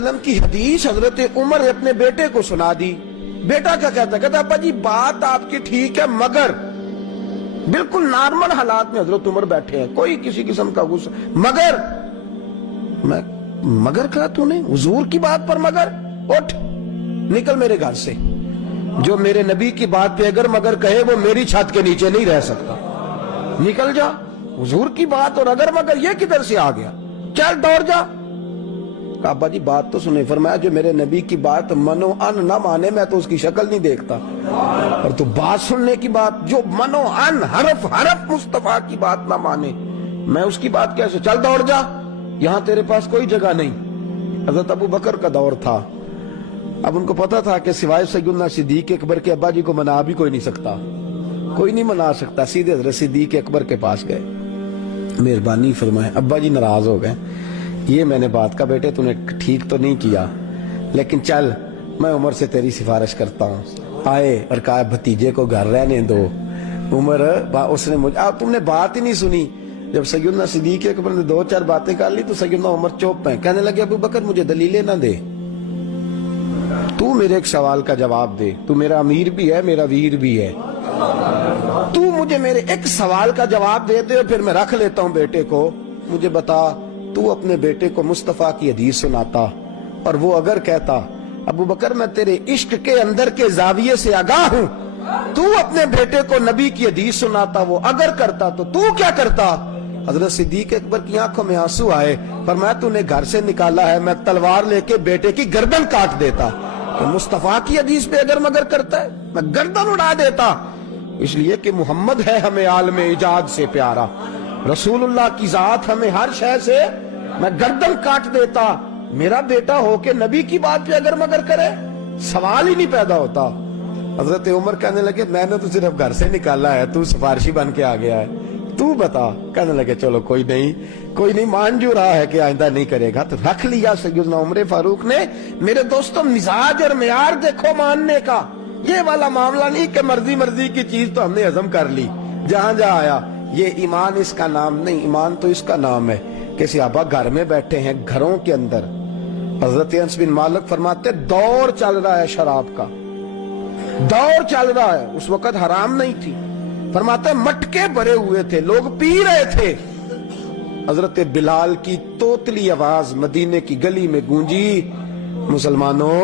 वसल्लम की हदीस हजरत उमर ने अपने बेटे को सुना दी। बेटा क्या कहता, कहता अब्बा जी बात आपकी ठीक है, मगर बिल्कुल नॉर्मल हालात में हजरत उमर बैठे हैं, कोई किसी किस्म का गुस्सा, मगर कहा तूने हुजूर की बात पर मगर? उठ निकल मेरे घर से। जो मेरे नबी की बात पे अगर मगर कहे वो मेरी छत के नीचे नहीं रह सकता। निकल जा, हुजूर की बात और अगर मगर ये किधर से आ गया? चल दौड़ जा। अब्बा जी बात तो सुने। फरमाया जो मेरे नबी की बात मनो अन ना माने मैं तो उसकी शक्ल नहीं देखता, और तू बात सुनने की बात, जो मनो अन हरफ हरफ मुस्तफा की बात ना माने मैं उसकी बात कैसे? चल दौड़ जा, यहां तेरे पास कोई जगह नहीं। हजरत अबू बकर का दौर था। अब उनको पता था कि सिवाय सैयदना सिद्दीक अकबर के अब्बा जी को मना भी कोई नहीं सकता, कोई नहीं मना सकता। सीधे हजरत सिद्दीक अकबर के पास गए, मेहरबानी फरमाए। अब्बा जी नाराज हो गए। ये मैंने बात का बेटे तूने ठीक तो नहीं किया, लेकिन चल मैं उमर से तेरी सिफारिश करता हूँ। आए और कहा भतीजे को घर रहने दो। उमर उसने मुझे तुमने बात ही नहीं सुनी। जब सैयदना सिद्दीक अकबर ने 2-4 बातें कर ली तो सैयदना उमर चुप है। कहने लगे अबू बकर मुझे दलीलें ना दे, तू मेरे एक सवाल का जवाब दे। तू मेरा अमीर भी है, मेरा वीर भी है, तू मुझे मेरे एक सवाल का जवाब दे दे, फिर मैं रख लेता हूँ बेटे को। मुझे बता, तू अपने बेटे को मुस्तफा की हदीस सुनाता और वो अगर कहता अबू बकर मैं तेरे इश्क के अंदर के जाविये से आगाह हूं, तू अपने बेटे को नबी की हदीस सुनाता, वो अगर करता तो तू क्या करता? हजरत सिद्दीक अकबर की आंखों में आंसू आए। फरमाया तूने घर से निकाला है, मैं तलवार लेके बेटे की गर्दन काट देता। तो मुस्तफा की हदीस पे अगर मगर करता है, मैं गर्दन उड़ा देता। इसलिए कि मोहम्मद है हमें आलम इजाद से प्यारा, रसूलुल्लाह की जात हमें हर शय से, मैं गर्दन काट देता। मेरा बेटा होके नबी की बात पे अगर मगर करे, सवाल ही नहीं पैदा होता। हजरत उमर कहने लगे मैंने तो सिर्फ घर से निकाला है, तू सिफारिशी बन के आ गया है, तू बता। कहने लगे चलो कोई नहीं, मान जो रहा है कि आइंदा नहीं करेगा। तो रख लिया सैयदना उमर फारूक ने। मेरे दोस्तों मिजाज और मेयार देखो मानने का, ये वाला मामला नहीं कि मर्जी की चीज तो हमने हजम कर ली जहां आया। ये ईमान इसका नाम नहीं, ईमान तो इसका नाम है कि सहाबा घर में बैठे हैं, घरों के अंदर। हजरत अनस बिन मालिक फरमाते दौर चल रहा है, शराब का दौर चल रहा है, उस वक्त हराम नहीं थी। फरमाते मटके भरे हुए थे, लोग पी रहे थे। हजरत बिलाल की तोतली आवाज मदीने की गली में गूंजी, मुसलमानों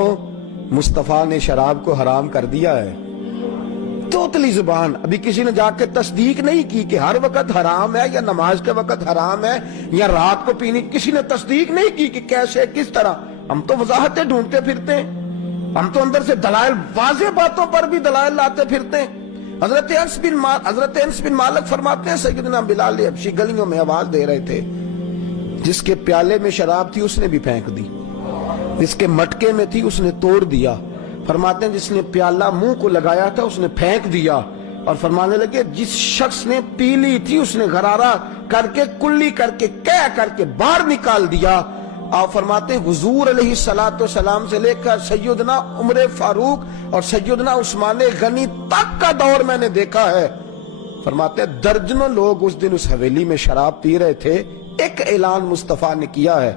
मुस्तफा ने शराब को हराम कर दिया है। तोतली जुबान। अभी किसी ने जाके तस्दीक नहीं की कि हर वक्त हराम है या नमाज के वक्त हराम है या रात को पीनी, किसी ने तस्दीक नहीं की कि कैसे किस तरह। हम तो वजाहतें ढूंढते फिरते हैं, हम तो अंदर से दलाइल, वाज़ेह बातों पर भी दलाइल लाते फिरते हैं। हजरत अनस बिन मालिक फरमाते हैं सैयदना बिलाल हबशी गलियों में आवाज दे रहे थे, जिसके प्याले में शराब थी उसने भी फेंक दी, जिसके मटके में थी उसने तोड़ दिया। फरमाते हैं जिसने प्याला मुंह को लगाया था उसने फेंक दिया। और फरमाने लगे जिस शख्स ने पी ली थी उसने गरारा करके कुल्ली करके कह करके बाहर निकाल दिया। आप फरमाते हैं हुजूर अलैहिस्सलातु सलाम से लेकर सैयदना उमर फारूक और सैयदना उस्मान गनी तक का दौर मैंने देखा है। फरमाते हैं दर्जनों लोग उस दिन उस हवेली में शराब पी रहे थे। एक ऐलान मुस्तफा ने किया है,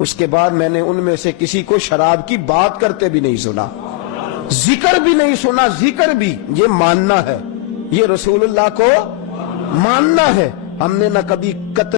उसके बाद मैंने उनमें से किसी को शराब की बात करते भी नहीं सुना, जिक्र भी नहीं सुना। जिक्र भी ये मानना है, ये रसूलुल्लाह को मानना है। हमने न कभी